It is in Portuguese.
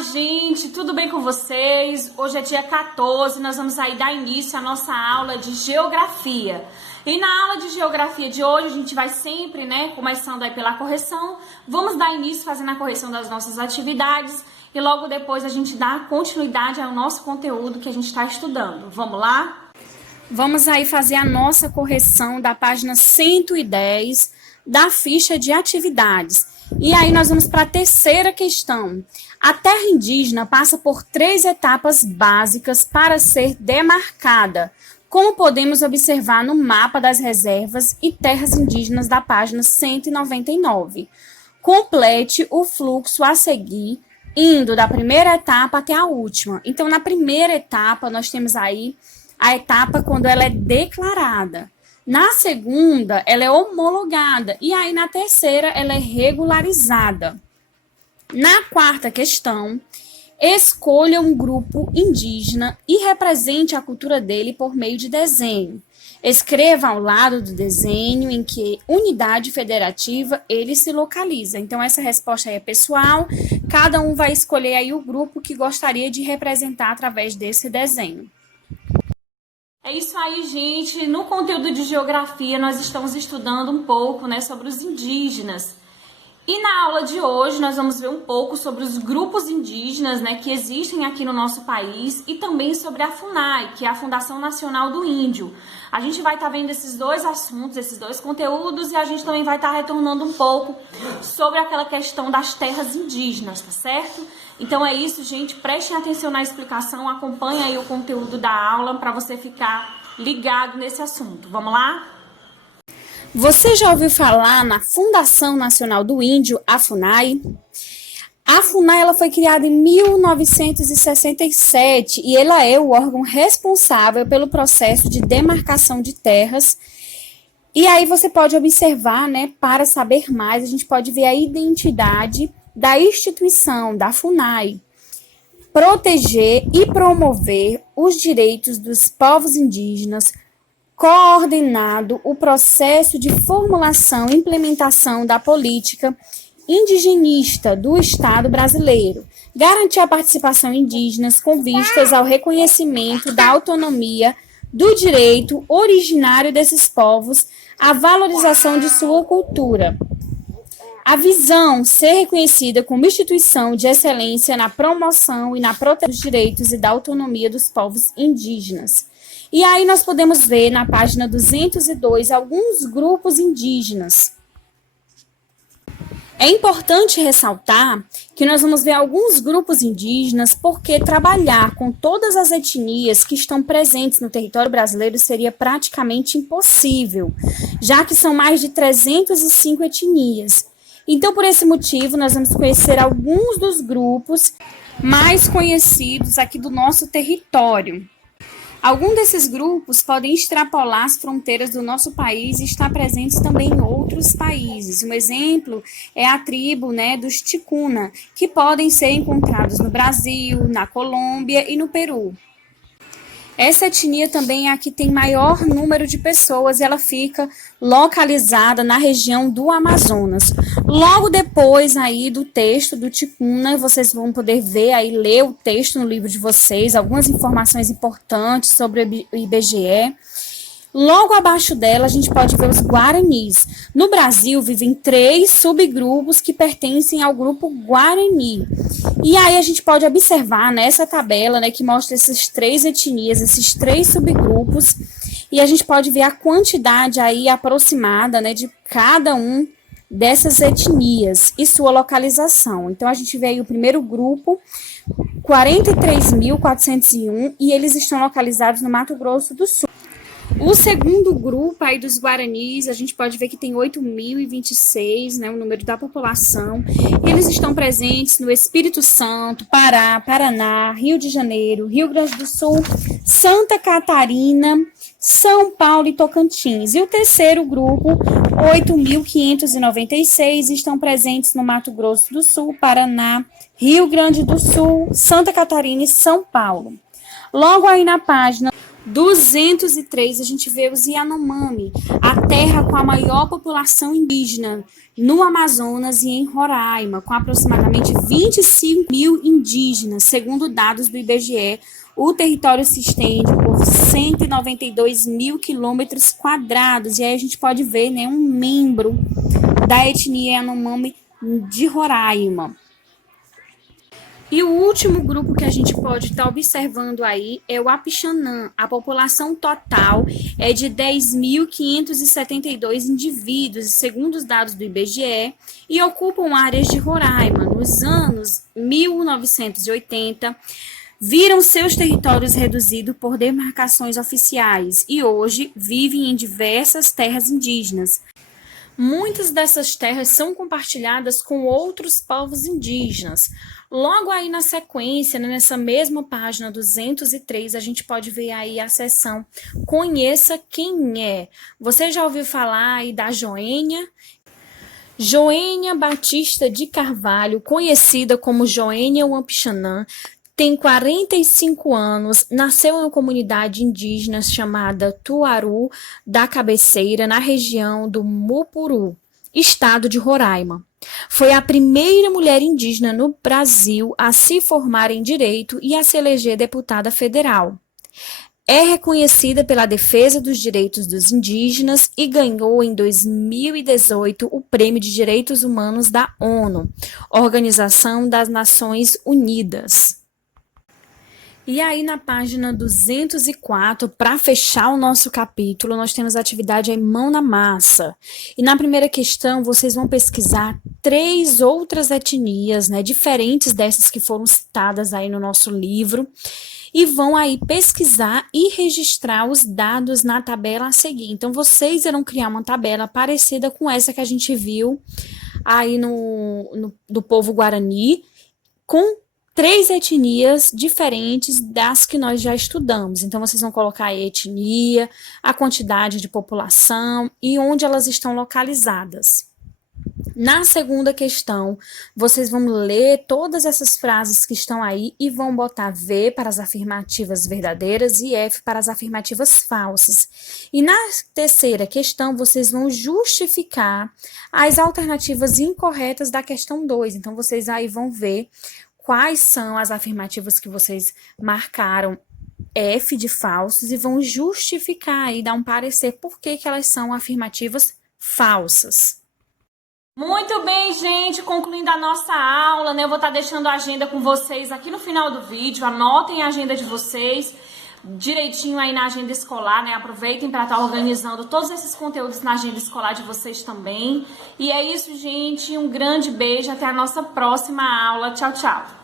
gente, tudo bem com vocês? Hoje é dia 14, nós vamos aí dar início à nossa aula de Geografia. E na aula de Geografia de hoje, a gente vai sempre, começando aí pela correção, vamos dar início fazendo a correção das nossas atividades e logo depois a gente dá continuidade ao nosso conteúdo que a gente está estudando. Vamos lá? Vamos aí fazer a nossa correção da página 110 da ficha de atividades. E aí nós vamos para a terceira questão. A terra indígena passa por 3 etapas básicas para ser demarcada, como podemos observar no mapa das reservas e terras indígenas da página 199. Complete o fluxo a seguir, indo da primeira etapa até a última. Então, na primeira etapa, nós temos aí a etapa quando ela é declarada. Na segunda, ela é homologada. E aí, na terceira, ela é regularizada. Na quarta questão, escolha um grupo indígena e represente a cultura dele por meio de desenho. Escreva ao lado do desenho em que unidade federativa ele se localiza. Então, essa resposta aí é pessoal. Cada um vai escolher aí o grupo que gostaria de representar através desse desenho. É isso aí, gente. No conteúdo de geografia, nós estamos estudando um pouco, sobre os indígenas. E na aula de hoje, nós vamos ver um pouco sobre os grupos indígenas, que existem aqui no nosso país e também sobre a FUNAI, que é a Fundação Nacional do Índio. A gente vai estar vendo esses dois assuntos, esses dois conteúdos, e a gente também vai estar retornando um pouco sobre aquela questão das terras indígenas, tá certo? Então é isso, gente. Prestem atenção na explicação, acompanhe aí o conteúdo da aula para você ficar ligado nesse assunto. Vamos lá? Você já ouviu falar na Fundação Nacional do Índio, a FUNAI? A FUNAI ela foi criada em 1967 e ela é o órgão responsável pelo processo de demarcação de terras. E aí você pode observar, para saber mais, a gente pode ver a identidade da instituição, da FUNAI. Proteger e promover os direitos dos povos indígenas, coordenado o processo de formulação e implementação da política indigenista do Estado brasileiro, garantir a participação indígenas com vistas ao reconhecimento da autonomia do direito originário desses povos, a valorização de sua cultura. A visão ser reconhecida como instituição de excelência na promoção e na proteção dos direitos e da autonomia dos povos indígenas. E aí nós podemos ver na página 202 alguns grupos indígenas. É importante ressaltar que nós vamos ver alguns grupos indígenas porque trabalhar com todas as etnias que estão presentes no território brasileiro seria praticamente impossível, já que são mais de 305 etnias. Então, por esse motivo, nós vamos conhecer alguns dos grupos mais conhecidos aqui do nosso território. Alguns desses grupos podem extrapolar as fronteiras do nosso país e estar presentes também em outros países. Um exemplo é a tribo dos Ticuna, que podem ser encontrados no Brasil, na Colômbia e no Peru. Essa etnia também é a que tem maior número de pessoas e ela fica localizada na região do Amazonas. Logo depois aí do texto do Ticuna, vocês vão poder ver aí, ler o texto no livro de vocês, algumas informações importantes sobre o IBGE. Logo abaixo dela, a gente pode ver os Guaranis. No Brasil, vivem 3 subgrupos que pertencem ao grupo Guarani. E aí a gente pode observar nessa tabela, que mostra essas 3 etnias, esses 3 subgrupos, e a gente pode ver a quantidade aí aproximada, de cada um dessas etnias e sua localização. Então, a gente vê aí o primeiro grupo, 43.401, e eles estão localizados no Mato Grosso do Sul. O segundo grupo aí dos Guaranis, a gente pode ver que tem 8.026, o número da população. Eles estão presentes no Espírito Santo, Pará, Paraná, Rio de Janeiro, Rio Grande do Sul, Santa Catarina, São Paulo e Tocantins. E o terceiro grupo, 8.596, estão presentes no Mato Grosso do Sul, Paraná, Rio Grande do Sul, Santa Catarina e São Paulo. Logo aí na página 203, a gente vê os Yanomami, a terra com a maior população indígena no Amazonas e em Roraima, com aproximadamente 25 mil indígenas. Segundo dados do IBGE, o território se estende por 192 mil quilômetros quadrados. E aí a gente pode ver, né, um membro da etnia Yanomami de Roraima. E o último grupo que a gente pode estar observando aí é o Apixanã. A população total é de 10.572 indivíduos, segundo os dados do IBGE, e ocupam áreas de Roraima. Nos anos 1980, viram seus territórios reduzidos por demarcações oficiais e hoje vivem em diversas terras indígenas. Muitas dessas terras são compartilhadas com outros povos indígenas. Logo aí na sequência, né, nessa mesma página 203, a gente pode ver aí a seção Conheça Quem É. Você já ouviu falar aí da Joênia? Joênia Batista de Carvalho, conhecida como Joênia Wampixanã, tem 45 anos, nasceu em uma comunidade indígena chamada Tuaru da Cabeceira, na região do Mupuru, estado de Roraima. Foi a primeira mulher indígena no Brasil a se formar em direito e a se eleger deputada federal. É reconhecida pela defesa dos direitos dos indígenas e ganhou em 2018 o Prêmio de Direitos Humanos da ONU, Organização das Nações Unidas. E aí, na página 204, para fechar o nosso capítulo, nós temos a atividade aí mão na massa. E na primeira questão, vocês vão pesquisar 3 outras etnias, né, diferentes dessas que foram citadas aí no nosso livro, e vão aí pesquisar e registrar os dados na tabela a seguir. Então, vocês irão criar uma tabela parecida com essa que a gente viu aí do povo Guarani, com 3 etnias diferentes das que nós já estudamos. Então, vocês vão colocar a etnia, a quantidade de população e onde elas estão localizadas. Na segunda questão, vocês vão ler todas essas frases que estão aí e vão botar V para as afirmativas verdadeiras e F para as afirmativas falsas. E na terceira questão, vocês vão justificar as alternativas incorretas da questão 2. Então, vocês aí vão ver quais são as afirmativas que vocês marcaram F de falsos e vão justificar e dar um parecer por que elas são afirmativas falsas. Muito bem, gente, concluindo a nossa aula, né? Eu vou estar deixando a agenda com vocês aqui no final do vídeo. Anotem a agenda de vocês direitinho aí na agenda escolar, né? Aproveitem para estar organizando todos esses conteúdos na agenda escolar de vocês também. E é isso, gente. Um grande beijo. Até a nossa próxima aula. Tchau, tchau.